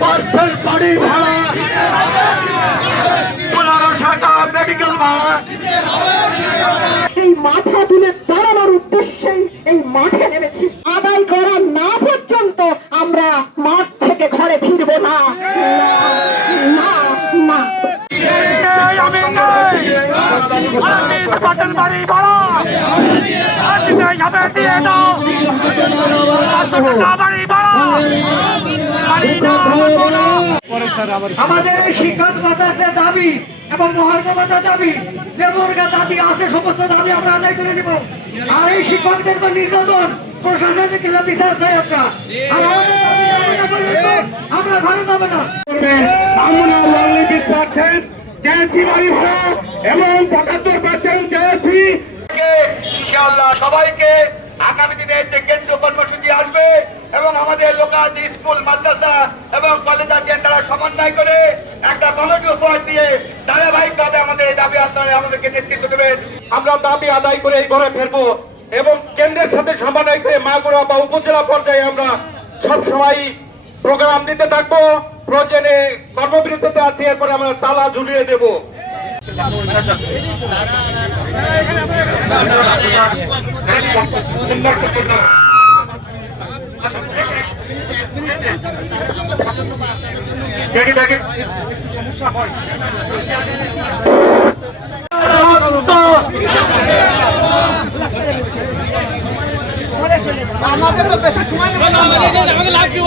Percent বাড়ি ভাড়া। পনেরোশো টাকা মেডিকেল ভাড়া। এই মাথা তুলে দাঁড়ানোর উদ্দেশ্যেই এই মাঠে নেমেছি। আদায় করা না পর্যন্ত আমরা মাঠ থেকে ঘরে ফিরবো না। না না আমি ভাড়া। দিয়ে দাও। বাড়ি ভাড়া বাড়ি ভাড়া। আমাদের এই শিক্ষক যে দাবি এবং দাবি যে মুরগা আছে সমস্ত দাবি আমরা আদায় করে দিব আর এই শিক্ষকদের তো নির্যাতন প্রশাসনের কিছু বিচার চাই আমরা। আর আমাদের দাবি যাবে না পর্যন্ত আমরা ঘরে যাব না। আমরা ওনলি বিশ চেয়েছি বাড়ি এবং পঁচাত্তর পার্সেন্ট চেয়েছি ইনশাআল্লাহ সবাইকে আগামী দিনে এবং আমাদের লোকাল স্কুল, মাদ্রাসা এবং কলেজ তারা সমন্বয় করে একটা কমিটি উপহার দিয়ে ধারাবাহিকভাবে আমাদের দাবি আদায়ে আমাদেরকে নেতৃত্ব দেবেন। আমরা দাবি আদায় করে এই ঘরে ফেরবো এবং কেন্দ্রের সাথে সমন্বয় করে মাগুরা বা উপজেলা পর্যায়ে আমরা সবসময় প্রোগ্রাম দিতে থাকব। প্রয়োজনে কর্মবিরতিতে আছি, এরপরে আমরা তালা ঝুলিয়ে দেব। দেখি দেখি আমাদের তো বেশি সময় আমাকে লাভ দিও